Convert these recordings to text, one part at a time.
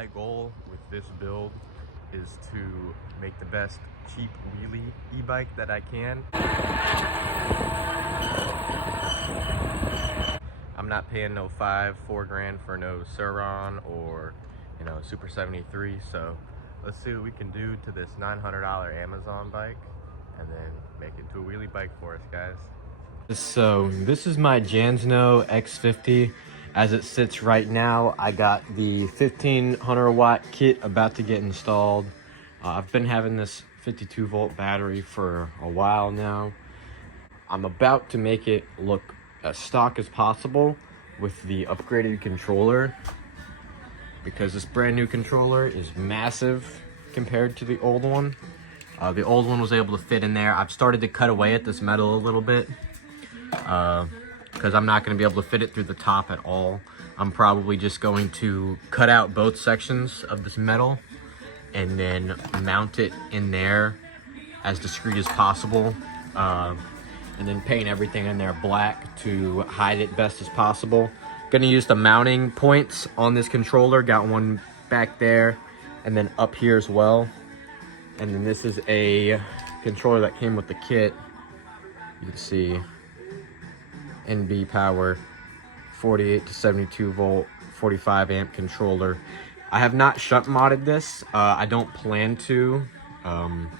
My goal with this build is to make the best cheap wheelie e-bike that I can. I'm not paying no $4 grand for no Suron or, you know, Super 73. So let's see what we can do to this $900 Amazon bike and then make it into a wheelie bike for us, guys. So this is my Jansno X50. As it sits right now, I got the 1500 watt kit about to get installed. I've been having this 52 volt battery for a while now. I'm about to make it look as stock as possible with the upgraded controller, because this brand new controller is massive compared to the old one. The old one was able to fit in there. I've started to cut away at this metal a little bit because I'm not going to be able to fit it through the top at all. I'm probably just going to cut out both sections of this metal and then mount it in there as discreet as possible, and then paint everything in there black to hide it best as possible. Gonna use the mounting points on this controller. Got one back there and then up here as well. And then this is a controller that came with the kit. You can see NB power, 48 to 72 volt, 45 amp controller. I have not shunt modded this. I don't plan to. I'm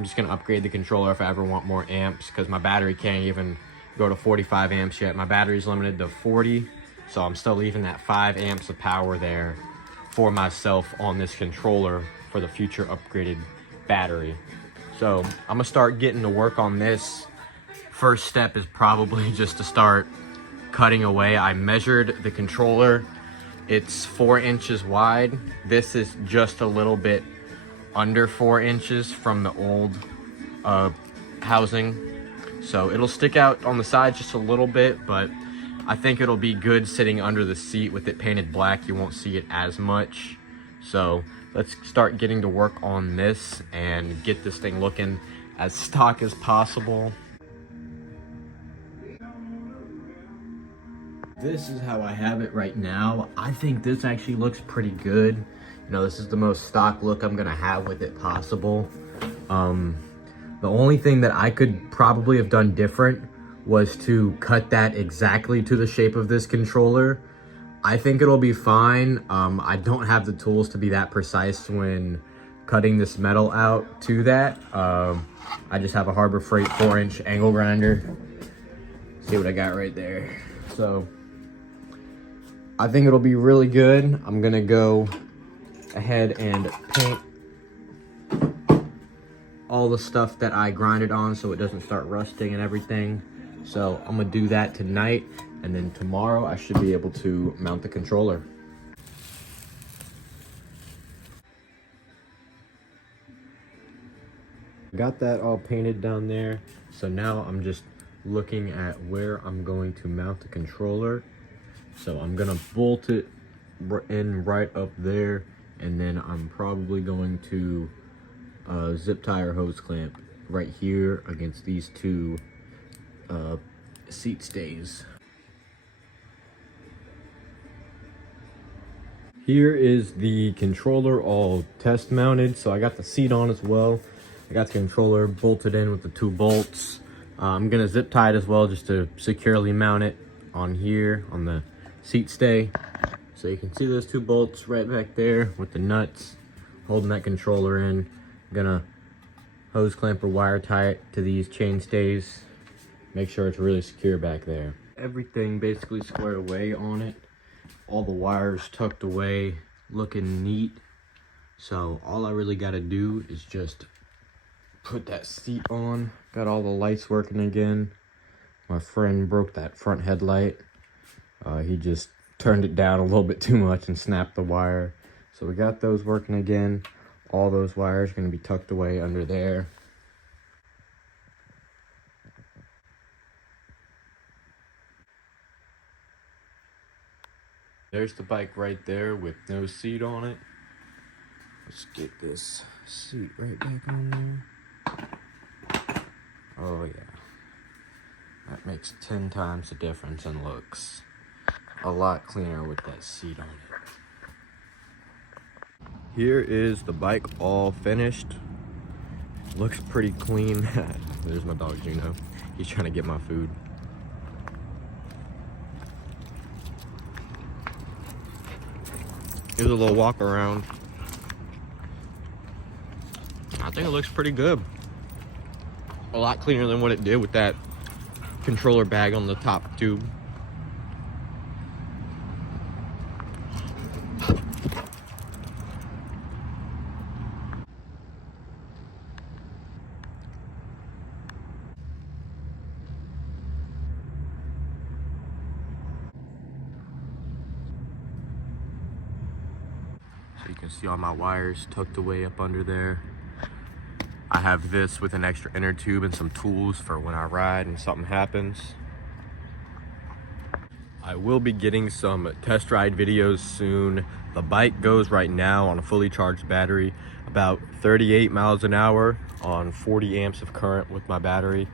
just gonna upgrade the controller if I ever want more amps, because my battery can't even go to 45 amps yet. My battery's limited to 40, so I'm still leaving that 5 amps of power there for myself on this controller for the future upgraded battery. So I'm gonna start getting to work on this. First step is probably just to start cutting away. I measured the controller. It's 4 inches wide. This is just a little bit under 4 inches from the old housing. So it'll stick out on the side just a little bit, but I think it'll be good sitting under the seat with it painted black. You won't see it as much. So let's start getting to work on this and get this thing looking as stock as possible. This is how I have it right now. I think this actually looks pretty good. You know, this is the most stock look I'm gonna have with it possible. The only thing that I could probably have done different was to cut that exactly to the shape of this controller. I think it'll be fine. I don't have the tools to be that precise when cutting this metal out to that. I just have a Harbor Freight 4-inch angle grinder. See what I got right there. So I think it'll be really good. I'm gonna go ahead and paint all the stuff that I grinded on so it doesn't start rusting and everything. So I'm gonna do that tonight, and then tomorrow I should be able to mount the controller. Got that all painted down there. So now I'm just looking at where I'm going to mount the controller. So I'm gonna bolt it in right up there, and then I'm probably going to zip tie or hose clamp right here against these two seat stays. Here is the controller all test mounted. So I got the seat on as well. I got the controller bolted in with the 2 bolts. I'm gonna zip tie it as well just to securely mount it on here on the seat stay. So you can see those 2 bolts right back there with the nuts holding that controller in. I'm gonna hose clamp or wire tie it to these chain stays. Make sure it's really secure back there. Everything basically squared away on it. All the wires tucked away, looking neat. So all I really gotta do is just put that seat on. Got all the lights working again. My friend broke that front headlight. He just turned it down a little bit too much and snapped the wire. So we got those working again. All those wires are going to be tucked away under there. There's the bike right there with no seat on it. Let's get this seat right back on there. Oh yeah. That makes 10 times the difference and looks a lot cleaner with that seat on it. Here is the bike all finished. Looks pretty clean. There's my dog Juno. He's trying to get my food. Here's a little walk around. I think it looks pretty good. A lot cleaner than what it did with that controller bag on the top tube. So you can see all my wires tucked away up under there. I have this with an extra inner tube and some tools for when I ride and something happens. I will be getting some test ride videos soon. The bike goes right now on a fully charged battery about 38 miles an hour on 40 amps of current with my battery.